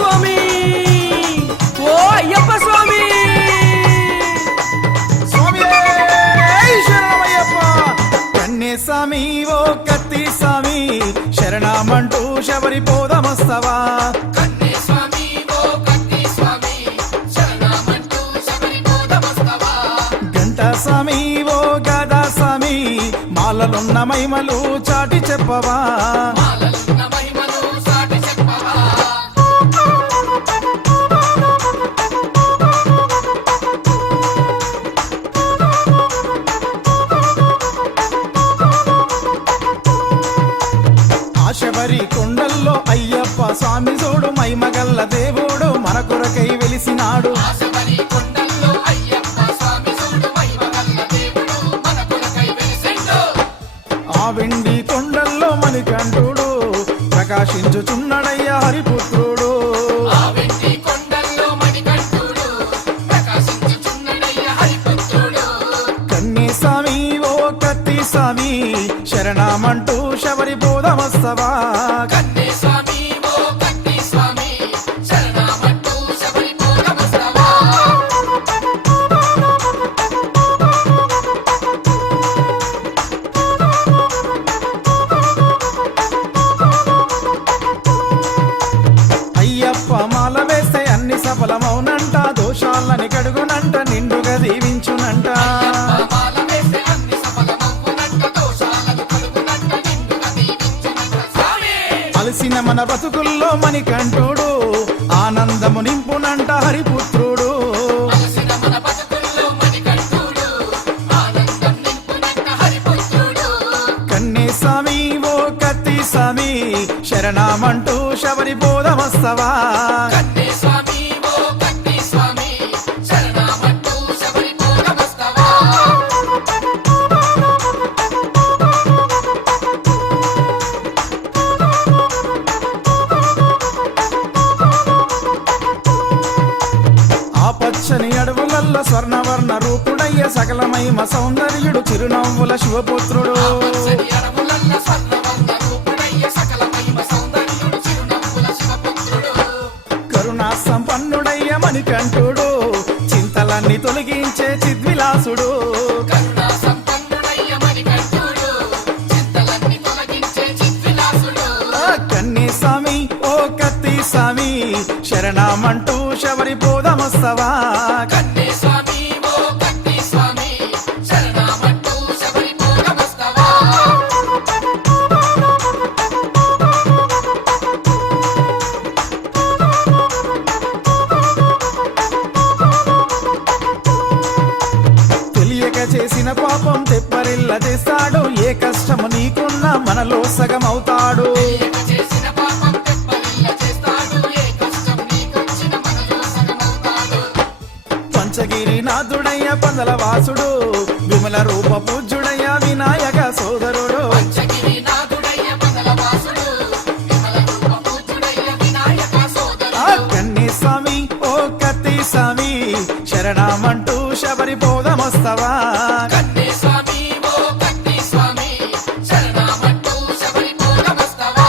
స్వామి ఓ అయ్యప్ప స్వామి స్వామి శరణమయ్యప్ప కన్నే స్వామి ఓ కత్తి స్వామి శరణమంటూ శబరి పోదమస్తవా కన్నే స్వామి ఓ కత్తి స్వామి శరణమంటూ శబరి పోదమస్తవా గంట స్వామి ఓ గదా స్వామి మాలలున్న మహిమలు చాటి చెప్పవా మాలలున్న మహిమలు సాటి చెప్పవా శబరి కొండల్లో అయ్యప్ప స్వామి చూడు మైమగల్ల దేవుడు మన కొరకై వెలిసినాడు శబరి కొండల్లో అయ్యప్ప స్వామి చూడు మహిమగల్ల దేవుడు మన కొరకై వెలిసిండు ఆ వెండి కొండల్లో మణికంఠుడు ప్రకాశించుచున్నడయ్య హరిపుత్రుడు ఆ వెండి కొండల్లో మణికంఠుడు ప్రకాశించుచున్నడయ్య హరిపుత్రుడు కన్నే స్వామి ఓ కత్తి స్వామి శరణమంటూ శబరి పోదమస్తవా కన్నే స్వామి ఓ కత్తి స్వామి శరణమంటూ శబరి పోదమస్తవా అయ్యప్ప మాల వేస్తే అన్ని సఫలమౌనంట దోషాలని కడుగునంట నిండుగా దీవించునంట మాల వేస్తే అన్ని సఫలమవునంట దోషాలను కలుగునంట నిండుగా దీవించునంట స్వామి అలసిన మన బతుకుల్లో మణికంఠుడు ఆనందము నింపునంట హరిపుత్రుడు అలసిన మన బతుకుల్లో మణికంఠుడు ఆనందం నింపునంట హరిపుత్రుడు కన్నే స్వామి ఓ కత్తి స్వామి శరణమంటూ శబరి పోదమస్తవా కన్నే స్వామి ఓ కత్తి స్వామి శరణమంటూ శబరి పోదమస్తవా ఆ పచ్చని అడవులల్లో స్వర్ణవర్ణ రూపుడయ్య సకల మహిమ సౌందర్యుడు చిరునవ్వుల శివపుత్రుడు పచ్చని అడవులల్ల స్వర్ణవర్ణ రూపుడయ్య సకల మహిమ సౌందర్యుడు చిరునవ్వుల శివపుత్రుడు కరుణా సంపన్నుడయ్య మణికంఠుడు చింతలన్నీ తొలగించే చిద్విలాసుడు కరుణా సంపన్నుడయ్య మణికంఠుడు చింతలన్నీ తొలగించే చిద్విలాసుడు ఆ కన్నే స్వామి ఓ కత్తి స్వామి శరణమంటూ శబరి పోదమస్తవా కన్నే స్వామి ఓ కత్తి స్వామి శరణమంటూ శబరి పోదమస్తవా తెలియక చేసిన పాపం తెప్పరిల్ల చేస్తాడు ఏ కష్టము నీకున్నా మనలో సగమవుతాడు తెలియక చేసిన పాపం తెప్పరిల్ల చేస్తాడు ఏ కష్టం నీకొచ్చిన మనలో సగమవుతాడు పంచగిరి నాథుడయ్య పందల వాసుడు విమల రూప పూజ్యుడయ్య వినాయక సోదరుడు పంచగిరి నాథుడయ్య మంగళ వాసుడు విమల రూప పూజ్యుడయ్య వినాయక ఆ సోదరుడు కన్నే స్వామి ఓ కత్తి స్వామి శరణమంటూ శబరి పోదమస్తవా కన్నే స్వామి ఓ కత్తి స్వామి శరణమంటూ శబరి పోదమస్తవా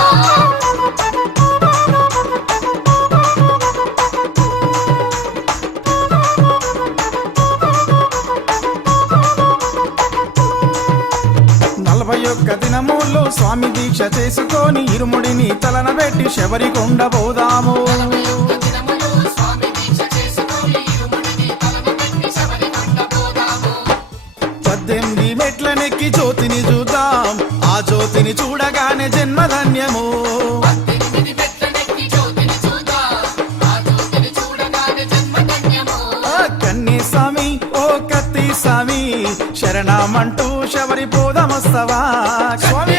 నలభై ఒక్క దినముల్లో స్వామి దీక్ష చేసుకొని ఇరుముడిని తలన పెట్టి శబరి కొండ పోదాము ఒక్క దినములు స్వామి దీక్ష చేసుకొని ఇరుముడిని తలను పెట్టి శబరి కొండ పోదాము 18 మెట్లనెక్కి జ్యోతిని చూద్దాం ఆ జ్యోతిని చూడగానే జన్మధన్యము 18 మెట్లనెక్కి జ్యోతిని చూద్దాం ఆ జ్యోతిని చూడగానే జన్మధన్యము ఆ కన్నే స్వామి ఓ కత్తి స్వామి శరణమంటూ శబరి పోదమస్తవా స్వామి